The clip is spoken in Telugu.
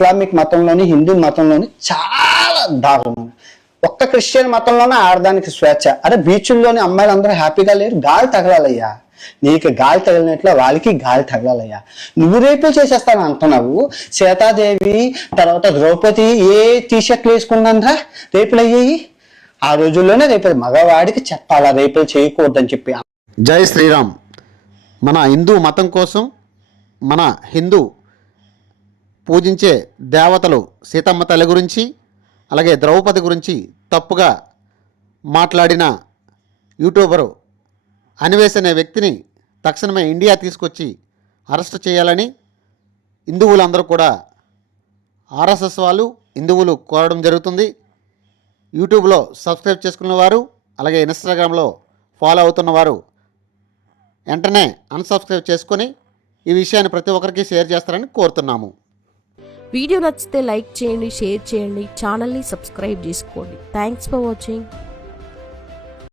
ఇస్లామిక్ మతంలోని, హిందూ మతంలోని చాలా దారుణం. ఒక్క క్రిస్టియన్ మతంలోనే ఆడదానికి స్వేచ్ఛ. అరే బీచ్ల్లోని అమ్మాయిలు అందరూ హ్యాపీగా లేరు, గాలి తగలాలయ్యా. నీకు గాలి తగిలినట్లు వాళ్ళకి గాలి తగలాలయ్యా. నువ్వు రేపులు చేసేస్తాను అంటున్నావు. సీతాదేవి తర్వాత ద్రౌపది ఏ టీషర్ట్లు వేసుకున్నారా రేపులు అయ్యాయి. ఆ రోజుల్లోనే రేపు మగవాడికి చెప్పాలా రేపులు చేయకూడదని చెప్పి. జై శ్రీరామ్. మన హిందూ మతం కోసం, మన హిందూ పూజించే దేవతలు సీతమ్మ తల్లి గురించి, అలాగే ద్రౌపది గురించి తప్పుగా మాట్లాడిన యూట్యూబరు అన్వేష్ అనే వ్యక్తిని తక్షణమే ఇండియా తీసుకొచ్చి అరెస్ట్ చేయాలని హిందువులందరూ కూడా, ఆర్ఎస్ఎస్ వాళ్ళు, హిందువులు కోరడం జరుగుతుంది. యూట్యూబ్లో సబ్స్క్రైబ్ చేసుకున్న వారు, అలాగే ఇన్స్టాగ్రామ్లో ఫాలో అవుతున్న వారు వెంటనే అన్సబ్స్క్రైబ్ చేసుకొని ఈ విషయాన్ని ప్రతి ఒక్కరికి షేర్ చేస్తారని కోరుతున్నాము. వీడియో నచ్చితే లైక్ చేయండి, షేర్ చేయండి, ఛానల్ని సబ్స్క్రైబ్ చేసుకోండి. Thanks for watching.